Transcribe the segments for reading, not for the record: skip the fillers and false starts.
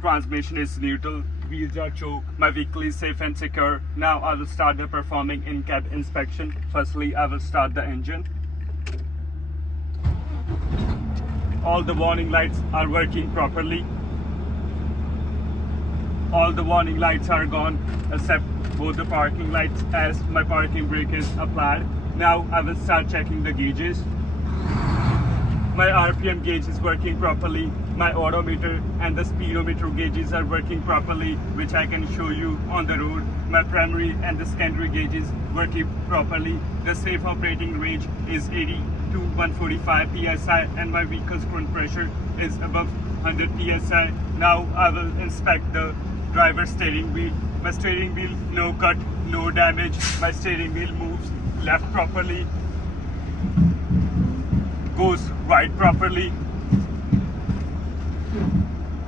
Transmission is neutral. Wheels are choke. My vehicle is safe and secure. Now I will start the performing in-cab inspection. Firstly, I will start the engine. All the warning lights are working properly. All the warning lights are gone except both the parking lights, as my parking brake is applied. Now I will start checking the gauges. My RPM gauge is working properly. My odometer and the speedometer gauges are working properly, which I can show you on the road. My primary and the secondary gauges working properly. The safe operating range is 80 to 145 psi, and my vehicle's current pressure is above 100 psi. Now I will inspect the driver's steering wheel. My steering wheel, no cut, no damage. My steering wheel moves left properly, goes right properly.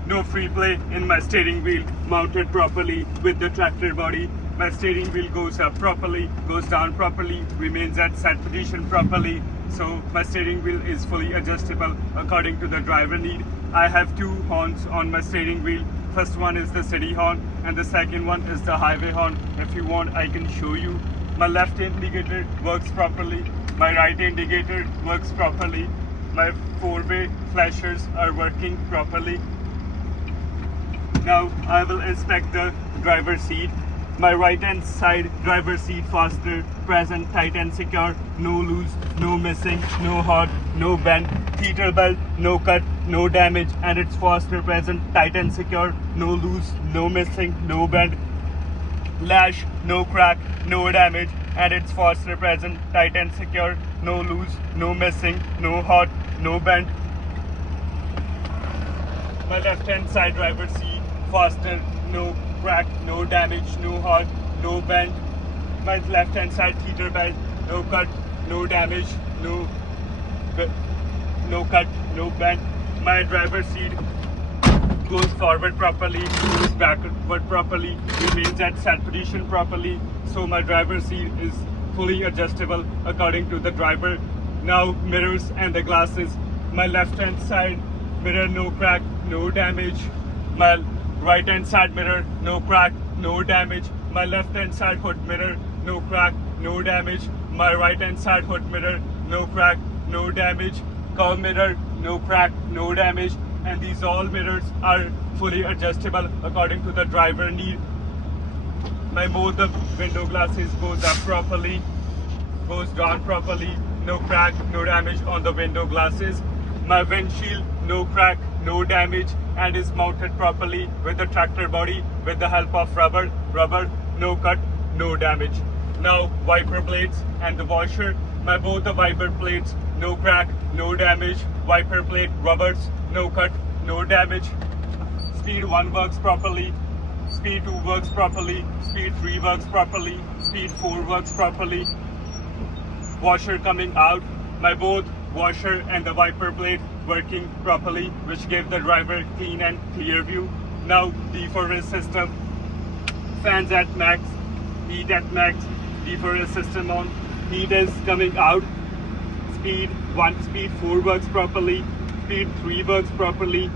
No free play in my steering wheel, mounted properly with the tractor body. My steering wheel goes up properly, goes down properly, remains at set position properly. So my steering wheel is fully adjustable according to the driver need. I have two horns on my steering wheel. First one is the city horn and the second one is the highway horn. If you want, I can show you. My left indicator works properly. My right indicator works properly. My four-way flashers are working properly. Now I will inspect the driver's seat. My right hand side driver's seat fastener present, tight and secure, no loose, no missing, no hot, no bend. Heater belt, no cut, no damage, and its fastener present, tight and secure, no loose, no missing, no bend. Lash, no crack, no damage, and its fastener present, tight and secure, no loose, no missing, no hot, no bend. My left hand side driver's seat fastener, no crack, no damage, no hot, no bend. My left hand side heater belt, no cut, no damage, no cut, no bend. My driver's seat goes forward properly, goes backward properly, remains at set position properly. So my driver's seat is fully adjustable according to the driver. Now mirrors and the glasses. My left hand side mirror, no crack, no damage. My right hand side mirror, no crack, no damage. My left hand side hood mirror, no crack, no damage. My right hand side hood mirror, no crack, no damage. Curve mirror, no crack, no damage. And these all mirrors are fully adjustable according to the driver need. My both the window glasses goes up properly, goes down properly, no crack, no damage on the window glasses. My windshield, no crack, no damage, and is mounted properly with the tractor body with the help of rubber, no cut, no damage. Now wiper blades and the washer. My both the wiper plates, no crack, no damage. Wiper plate rubbers, no cut, no damage. Speed 1 works properly. Speed 2 works properly. Speed 3 works properly. Speed 4 works properly. Washer coming out. My both washer and the wiper blade working properly, which gave the driver clean and clear view. Now defrost system. Fans at max. Heat at max. Defrost system on. Heat is coming out. Speed 1, speed 4 works properly. Speed 3 works properly.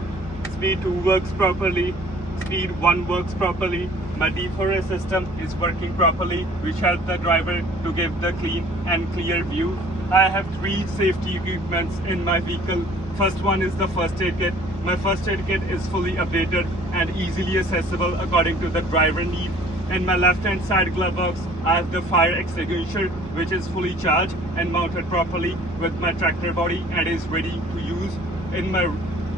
Speed 2 works properly. Speed 1 works properly. My defrost system is working properly, which helps the driver to give the clean and clear view. I have 3 safety equipments in my vehicle. First one is the first aid kit. My first aid kit is fully updated and easily accessible according to the driver need. In my left hand side glove box, I have the fire extinguisher, which is fully charged and mounted properly with my tractor body and is ready to use. In my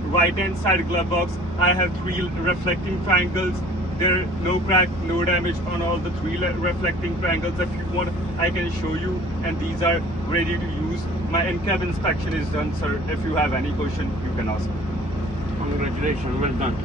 right hand side glove box, I have 3 reflecting triangles. There are no crack, no damage on all the 3 reflecting triangles. If you want, I can show you, and these are ready to use. My in-cab inspection is done, sir. If you have any question, you can ask. Congratulations, well done.